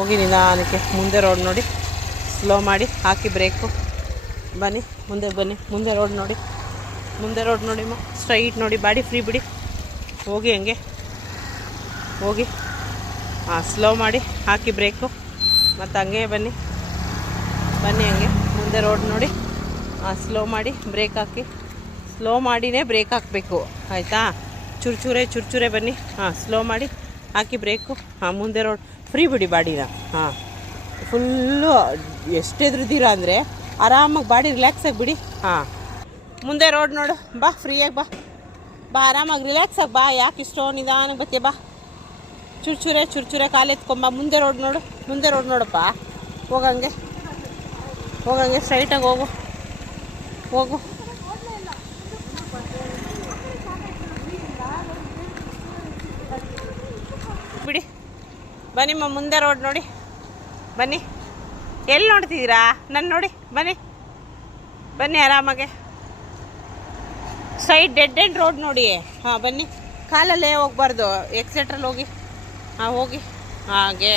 ಹೋಗಿ ನಿಧಾನಕ್ಕೆ ಮುಂದೆ ರೋಡ್ ನೋಡಿ, ಸ್ಲೋ ಮಾಡಿ ಹಾಕಿ ಬ್ರೇಕು. ಬನ್ನಿ ಮುಂದೆ ಬನ್ನಿ, ಮುಂದೆ ರೋಡ್ ನೋಡಿ, ಮುಂದೆ ರೋಡ್ ನೋಡಿ ಸ್ಟ್ರೈಟ್ ನೋಡಿ, ಬಾಡಿ ಫ್ರೀ ಬಿಡಿ, ಹೋಗಿ ಹಂಗೆ ಹೋಗಿ. ಸ್ಲೋ ಮಾಡಿ ಹಾಕಿ ಬ್ರೇಕು, ಮತ್ತು ಹಂಗೆ ಬನ್ನಿ ಬನ್ನಿ ಹಂಗೆ ಮುಂದೆ ರೋಡ್ ನೋಡಿ. ಸ್ಲೋ ಮಾಡಿ ಬ್ರೇಕ್ ಹಾಕಿ, ಸ್ಲೋ ಮಾಡಿನೇ ಬ್ರೇಕ್ ಹಾಕಬೇಕು ಆಯಿತಾ. ಚೂರೇ ಬನ್ನಿ. ಸ್ಲೋ ಮಾಡಿ ಹಾಕಿ ಬ್ರೇಕು. ಮುಂದೆ ರೋಡ್ ಫ್ರೀ ಬಿಡಿ ಬಾಡಿನ. ಫುಲ್ಲು ಎಷ್ಟು ಎದುರಿದ್ದೀರಾ ಅಂದರೆ ಆರಾಮಾಗಿ ಬಾಡಿ ರಿಲ್ಯಾಕ್ಸಾಗಿ ಬಿಡಿ. ಮುಂದೆ ರೋಡ್ ನೋಡು, ಬಾ ಫ್ರೀಯಾಗಿ ಬಾ ಆರಾಮಾಗಿ ರಿಲ್ಯಾಕ್ಸಾಗಿ ಬಾ. ಯಾಕೆ ಇಷ್ಟೋ ನಿಧಾನಕ್ಕೆ ಬತ್ತೀಯ, ಬಾ ಚೂರೇ ಕಾಲೆತ್ಕೊಂಬ. ಮುಂದೆ ರೋಡ್ ನೋಡಪ್ಪ, ಹೋಗಂಗೆ ಸ್ಟ್ರೈಟಾಗಿ ಹೋಗು. ಬಿಡಿ ಬನ್ನಿಮ್ಮ, ಮುಂದೆ ರೋಡ್ ನೋಡಿ, ಬನ್ನಿ. ಎಲ್ಲಿ ನೋಡ್ತಿದ್ದೀರಾ? ನನ್ನ ನೋಡಿ, ಬನ್ನಿ ಆರಾಮಾಗೆ ಸ್ಟ್ರೈಟ್ ಡೆಡ್ ಎಂಡ್ ರೋಡ್ ನೋಡಿ. ಬನ್ನಿ, ಕಾಲಲ್ಲೇ ಹೋಗ್ಬಾರ್ದು, ಎಕ್ಸೆಟ್ರಲ್ಲಿ ಹೋಗಿ. ಹೋಗಿ ಹಾಗೆ